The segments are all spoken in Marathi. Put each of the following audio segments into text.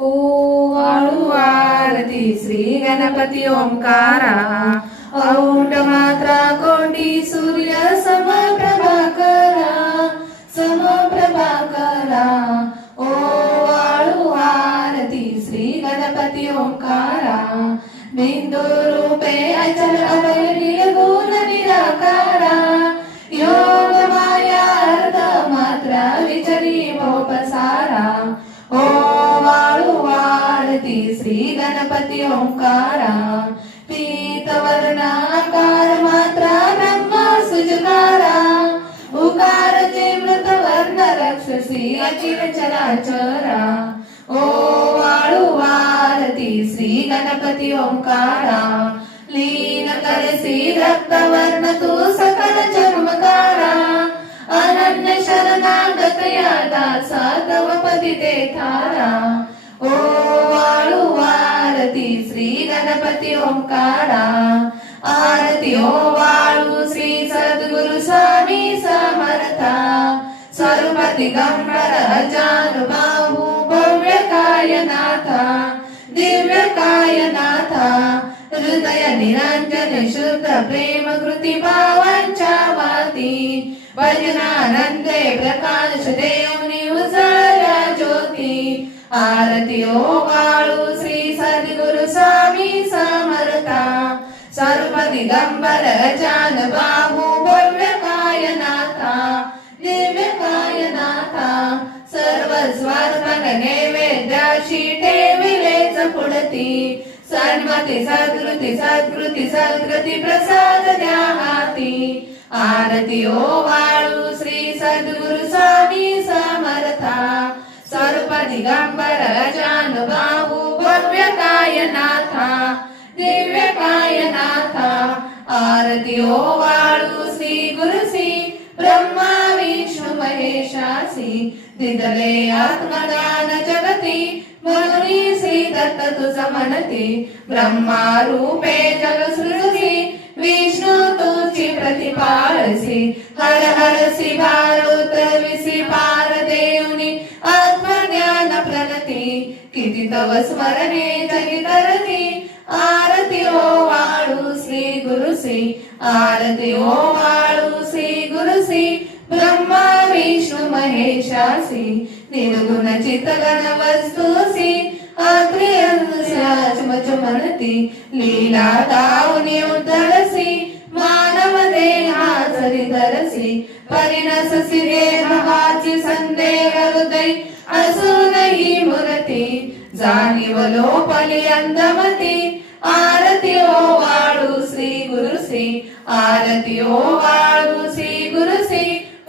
ओ वाळू आरती श्री गणपती ओंकारा. औंड मात्रा कोटी सूर्य समप्रभाकरा समप्रभाकरा ओ वाळू आरती श्री गणपती ओंकारा. बिंदू रूपे अचल अवैर्य गणपती ओंकारा पीतवर्णाकार मात्रा ब्रह्मा सुजकारा उकारचे मृत वर्ण रक्षसी अचिर चराचरा ओ वाळू वारती श्री गणपती ओंकारा लीन करसी रक्तवर्ण तू सकल चर्मकारा अनन्य शरणागत या दासा तव पदी ते थारा आरती श्री गणपती ओंकारा. आरती ओ वाळू श्री सद्गुरु स्वामी समर्था. स्वरूप दिगंबर जानुबाहू भव्य कायनाथा. दिव्य कायनाथा. हृदय निरंजन शुद्ध प्रेम कृती भावांच्या वाती. भजनानंदे प्रकाश देवनी उजळल्या आरती ओ वाळू श्री सद्गुरु स्वामी समर्था. सर्व दिगंबर जान बाहू भव्य कायनाथा. दिव्य कायनाथा. सर्व स्वार्थक नैवेद्याशी ठेविलेच पुढती सन्मती सत्कृती सत्कृती सत्कृती प्रसाद द्या हाती आरती ओ वाळू श्री सद्गुरु स्वामी समर्था. सर्व दिगंबर जान बाहू भव्यकाय कायनाथा दिव्यकाय कायनाथा आरती ओ वाळूसी गुरुसी ब्रह्मा विष्णु महेशासी दिदले आत्मदान जगती मनुनी श्री दत्त तुझ मनती ब्रह्मा रूपे जग सृजती विष्णू तुझी प्रतिपाळसी हर हरसी भारुत विसी किती तव स्मरणे जगी तरती. आरती ओ वाळू श्री गुरु आरती ओ वाळू श्री गुरु ब्रह्मा विष्णू महेशासी निर्गुण चितगण वस्तुसी आत्रियच म्हणती लीला दावनी उतरसी मानव देहा जरी धरसी परिणससी देहाची संदेह हृदय. असूनही मूर्ती जाणीव लोपली अंधमती आरती ओ वाळू श्री गुरु आरती ओ वाळू श्री गुरु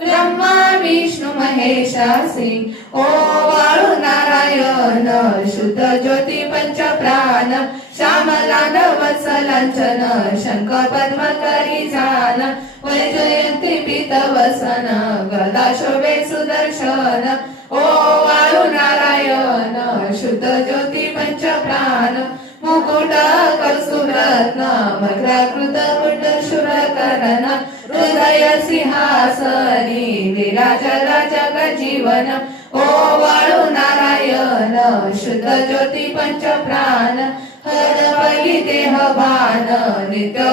ब्रह्मा विष्णू महेशासी ओ वाळू नारायण शुद्ध ज्योती पंच प्राण. श्यामला वत्सलांचन शंख पद्म करी जान वैजयंती पीत वसन गदा शोभे सुदर्शन ओ वाळू नारायण शुद्ध ज्योती पंच प्राण मुकुट कौसुरत्न मग्राकृत कुंड शुरकरण हृदय सिंहासनी विराजला जग जीवन ओ वाळू नारायण शुद्ध ज्योती पंच प्राण देह भान नित्य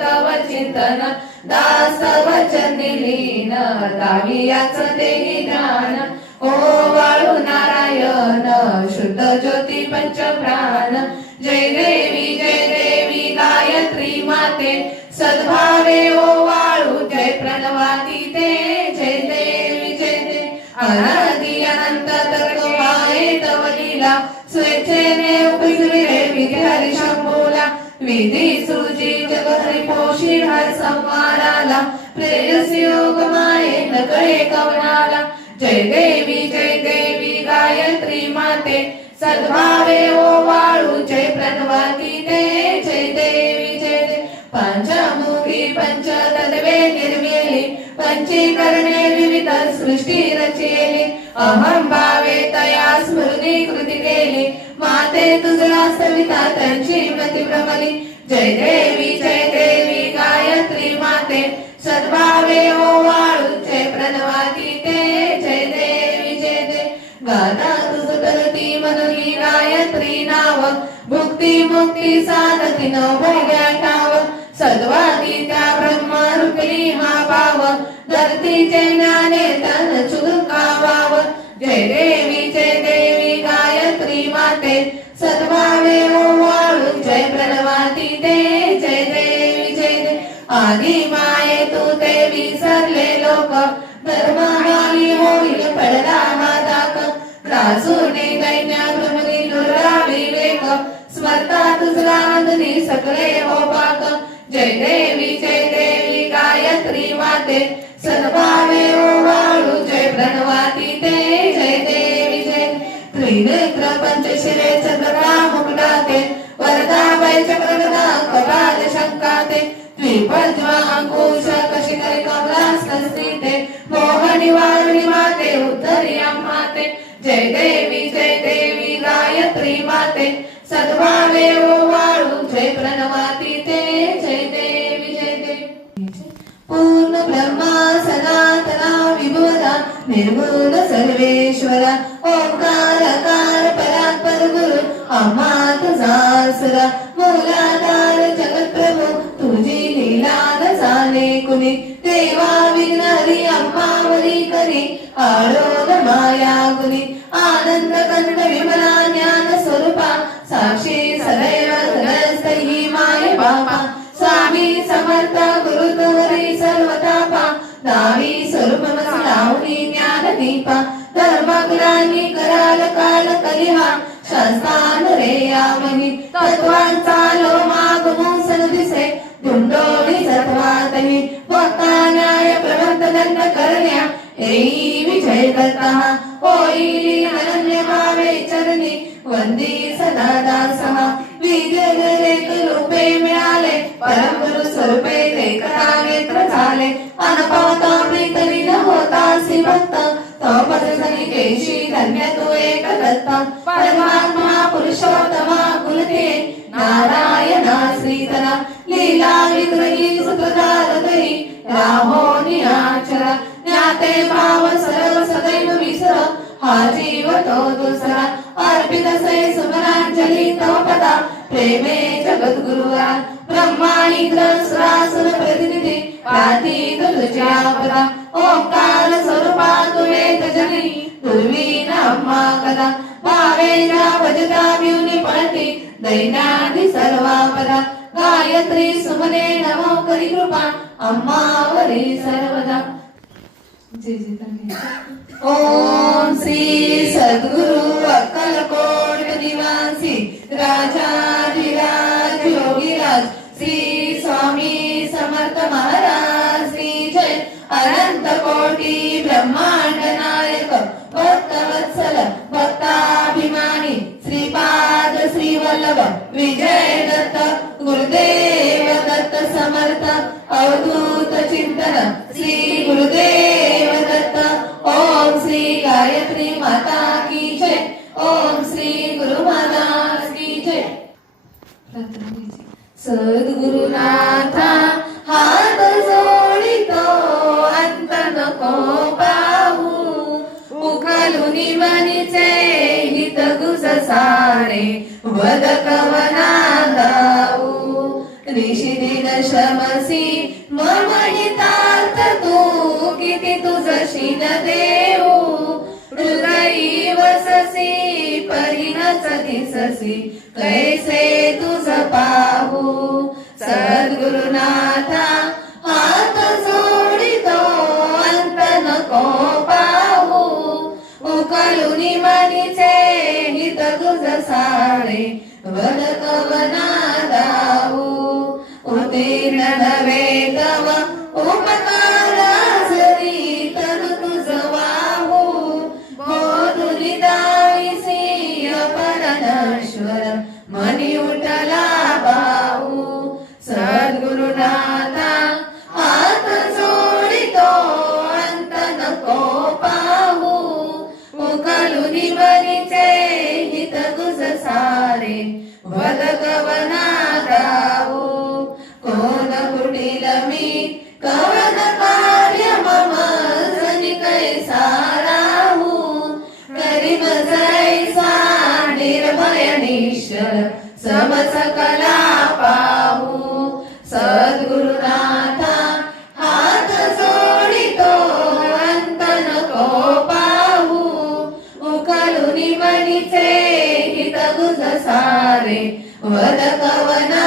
तव चिंतन दास वचन लीन दावियाच देही ज्ञान. ओ वाळू नारायण शुद्ध ज्योती पंच प्राण. जय देवी जय देवी गायत्री माते. सद्भावे ओ वाळू जय प्रणवाती ते. जय देवी जय देवी अनादी अनंत तर्कमाये तव लीला. स्वेच्छेने उपजिरे विघारी शंभोला विधी सुजी जगहरी पोषी हर संवाराला प्रेयस योग माये न कळे कवनाला जय देवी जय देवी गायत्री माते सद्भावे ओ वाळू जय प्रणवाती ते जय देवी जय देवी पंचमुखी पंचतत्वे निर्मिली पंचीकरणे विविध सृष्टी रचेली अहम भावे तया स्मृती कृती केली माते तुझा सविता त्यांची मती भ्रमली जय देवी जय देवी गायत्री माते. सद्भावे ओ वाळू जय प्रणवाती ते. जय देवी जय दे. गाता तुझ तरती मनोही गायत्री नाव. भुक्ती मुक्ती साधतीन भोग्या ठाव. सद्वादी त्या ब्रह्म रुपली हा भाव धरतीचे ज्ञाने तन चुलकावाव. जय देवी त्रासूने दैन्या भ्रमरी दुर्गा विवेक. स्मरता तुझला नंदनी सकळे हो पाक जय देवी जय देवी गायत्री माते. सद्भावे ओवाळू जय प्रणवा. जय देवी जय देवी गायत्री माते. सद्भावे वाळू जय प्रणवाती ते. जय देवी जय देवी. पूर्ण ब्रह्मा सनातना विभुदा निर्गुण सर्वेश्वर. ओंकारकार परात्पर गुरु अमात सासरा कुणी देवा विघ्नहरी अम्मावरी करी आळोन माया गुणी आनंद कंड विमला ज्ञान स्वरूपा साक्षी सदैव हृदयस्थ ही माय बापा. स्वामी समर्थ गुरु तुहरी सर्वतापा. दावी स्वरूप लावणी ज्ञान दीपा. धर्मग्राही कराल काल कलिहा. शास्तान रे यामनी तत्वांचा लो माग दिसे. दुंडोळी सत्वातही वक्ता न्याय प्रबंध दंड करण्या। एई विजय करता होईल अनन्य भावे चरणी। वंदी सदा दासः विजय रूपे मिळाले परम गुरु स्वरूपे ते कथा नेत्र झाले अनपावता तो पदसनी केशी परमात्मा पुरुषोत्तमा कुलते नारायणा श्रीधरा लीला विग्रही सुखदार तरी राहो नियाचरा ज्ञाते भाव सर्व सदैव विसर हा जीव तो दुसरा. अर्पित से सुमरांजली तो पदा प्रेमे जगद्गुरुवा. ब्रह्माणी ग्रसरासन प्रतिनिधी पाती तुझ्या पदा ओंकार स्वरूपा तू एक जनी पूर्वी कदा भावेच्या भजता म्युनी पळती दैनादि सर्वा पदा गायत्री सुमने नमो करी कृपा अम्मावरी सर्वदा. जय जय ओम श्री सद्गुरु अक्कलकोट निवासी राजाधिराज योगीराज श्री स्वामी समर्थ महाराज श्री जय. अनंत कोटी ब्रह्मांड नायक भक्त वत्सल भक्ताभिमानी श्रीपाद श्रीवल्लभ विजय दत्त गुरुदेव दत्त समर्थ अवधूत चिंतन श्री गुरुदेव दत्त ओम श्री गायत्री माता की जय ओम श्री गुरु माता की जय। सद्गुरुनाथा शमसी मम तू किती तुझशी न देऊ. हृदयी वससी परिणच दिससी कैसे तुझ पाहू. सद्गुरुनाथा हात जोडितो अंत नको पाहू. उकलुनी मनीचे हित तुझ साडे वद कवना दाऊ उत्तीर्ण नवे तव उपकार जरी तर तुझ वाहू बोधुली दाविसी अपरनश्वर मनी उठला सारे वद